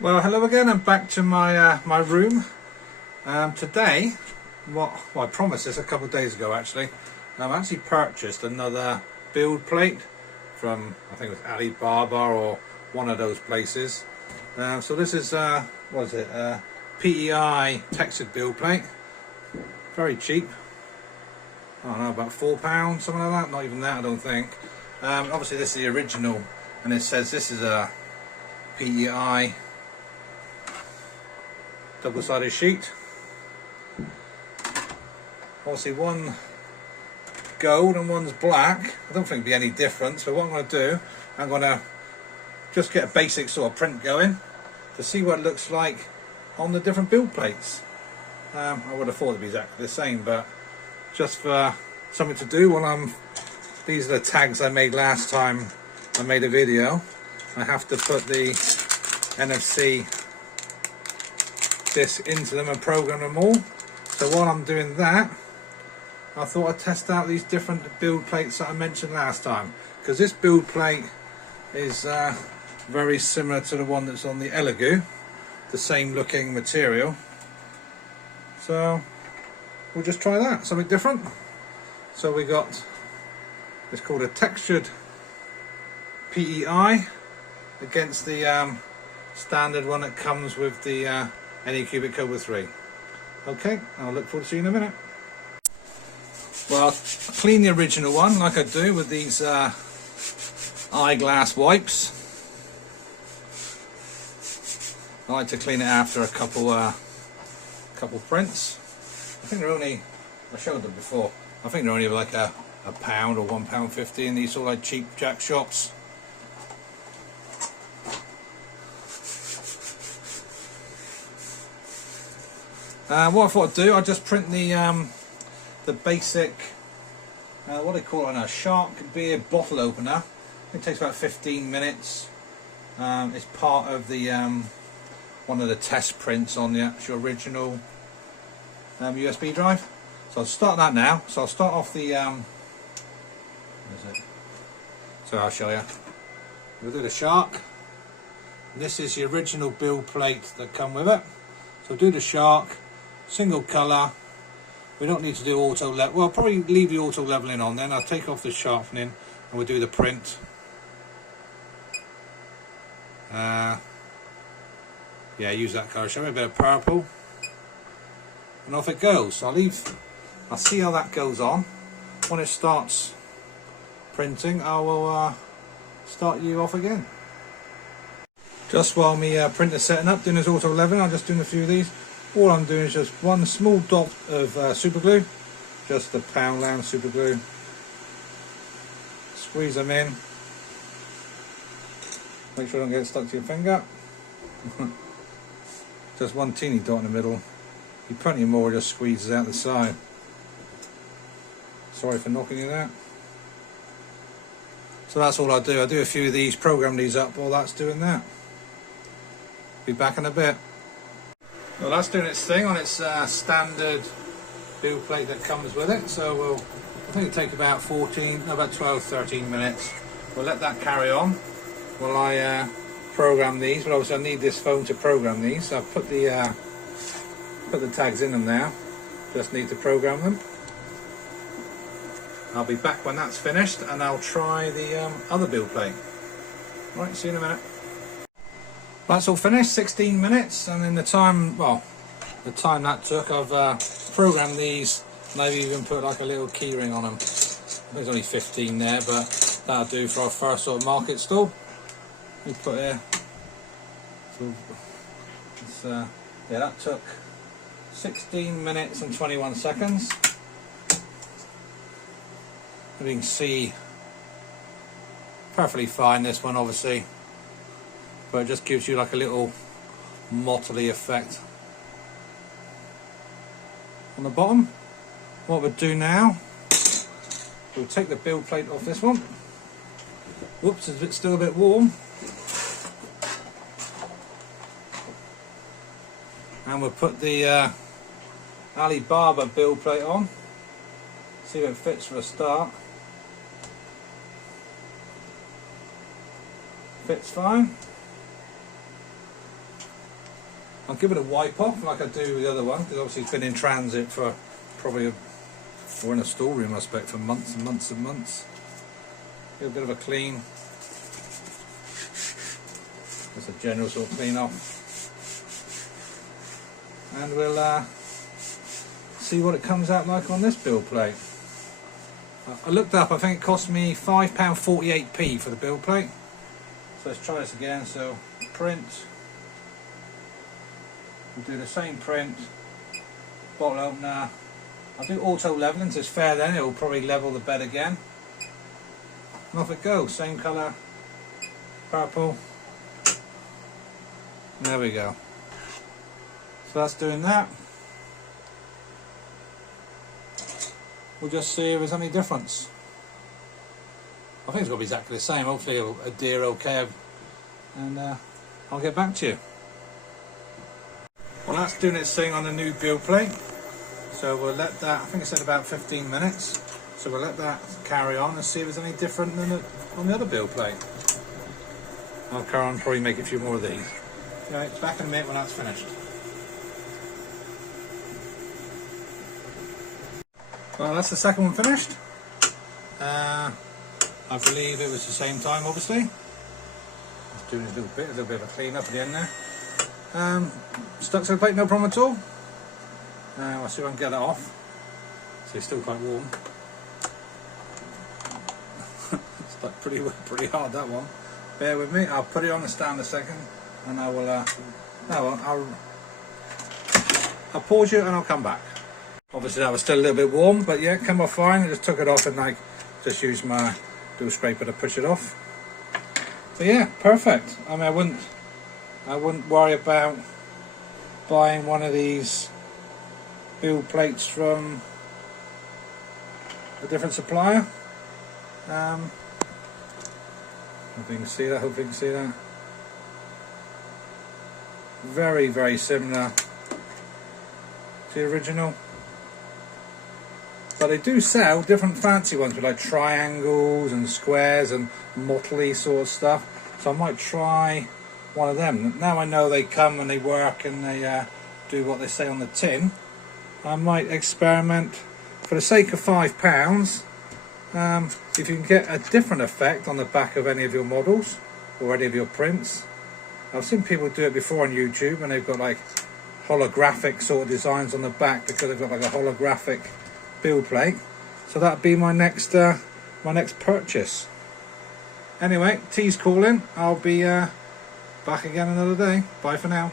Well, hello again. I'm back to my room. Today, I promised this a couple of days ago actually. I've actually purchased another build plate from, I think it was Alibaba or one of those places. So this is what is it? PEI textured build plate. Very cheap. I don't know, about £4, something like that. Not even that, I don't think. Obviously, this is the original, and it says this is a PEI double-sided sheet. Obviously one gold and one's black. I don't think there'll be any difference, but what I'm going to do, I'm going to just get a basic sort of print going to see what it looks like on the different build plates. I would have thought it'd be exactly the same, but just for something to do while these are the tags I made last time I made a video. I have to put the NFC disc into them and program them all. So while I'm doing that, I thought I'd test out these different build plates that I mentioned last time, because this build plate is very similar to the one that's on the Elegoo, the same looking material. So we'll just try that, something different. So we got, it's called a textured PEI against the standard one that comes with the Anycubic Kobra 3. Okay, I'll look forward to seeing you in a minute. Well, I'll clean the original one like I do with these eyeglass wipes. I like to clean it after a couple prints. I think they're only, I showed them before, I think they're only like a pound or £1.50 in these sort of like cheap jack shops. What I thought I'd do, I'd just print the basic, what do they call it, a shark beer bottle opener. It takes about 15 minutes. It's part of the one of the test prints on the actual original USB drive. So I'll start that now. So I'll start off the, what is it? So I'll show you. We'll do the shark. This is the original build plate that come with it. So do the shark. Single colour. We don't need to do auto level. Well, I'll probably leave the auto leveling on then. I'll take off the sharpening and we'll do the print. Yeah, use that colour. Show me a bit of purple. And off it goes. I'll see how that goes on. When it starts printing, I will start you off again. Just while my printer's setting up, doing this auto leveling, I'm just doing a few of these. All I'm doing is just one small dot of super glue, just the Poundland super glue. Squeeze them in. Make sure I don't get stuck to your finger. Just one teeny dot in the middle. You plenty more, just squeezes out the side. Sorry for knocking you there. So that's all I do. I do a few of these, program these up while that's doing that. Be back in a bit. Well, that's doing its thing on its standard build plate that comes with it. So I think it'll take about 12, 13 minutes. We'll let that carry on while I program these. But obviously I need this phone to program these. So I've put the tags in them now. Just need to program them. I'll be back when that's finished and I'll try the other build plate. Right, see you in a minute. That's all finished, 16 minutes, and in the time that took, I've programmed these, and I've even put like a little key ring on them. There's only 15 there, but that'll do for our first sort of market stall. We put here, so yeah, that took 16 minutes and 21 seconds. And you can see perfectly fine, this one obviously, but it just gives you like a little mottly effect on the bottom. What we'll do now, we'll take the build plate off this one. Whoops, it's still a bit warm. And we'll put the Alibaba build plate on. See if it fits for a start. Fits fine. I'll give it a wipe off like I do with the other one, because obviously it's been in transit for probably, or in a storeroom I expect, for months and months and months. Give it a bit of a clean. Just a general sort of clean off. And we'll see what it comes out like on this build plate. I looked up, I think it cost me £5.48p for the build plate. So let's try this again. So print, we'll do the same print, bottle opener. I'll do auto leveling, so it's fair then, it will probably level the bed again. And off it goes, same colour, purple. And there we go. So that's doing that. We'll just see if there's any difference. I think it's going to be exactly the same. Hopefully it'll adhere okay, and I'll get back to you. Well, that's doing its thing on the new build plate. So we'll let that, I think it said about 15 minutes. So we'll let that carry on and see if there's any different than on the other build plate. I'll carry on, probably make a few more of these. Anyway, back in a minute when that's finished. Well, that's the second one finished. I believe it was the same time, obviously. Just doing a little bit of a clean up at the end there. Stuck to the plate, no problem at all. I'll see if I can get it off. So it's still quite warm. It's stuck pretty hard, that one. Bear with me. I'll put it on the stand a second, and I will. I'll pause you and I'll come back. Obviously that was still a little bit warm, but yeah, come off fine. I just took it off and like just used my dual scraper to push it off. But yeah, perfect. I mean, I wouldn't worry about buying one of these build plates from a different supplier. Hopefully you can see that. Hopefully you can see that. Very, very similar to the original. But they do sell different fancy ones with like triangles and squares and motley sort of stuff. So I might try one of them. Now I know they come and they work and they do what they say on the tin. I might experiment for the sake of £5. If you can get a different effect on the back of any of your models or any of your prints. I've seen people do it before on YouTube, and they've got like holographic sort of designs on the back because they've got like a holographic build plate. So that'd be my next purchase. Anyway, tea's calling. I'll be back again another day. Bye for now.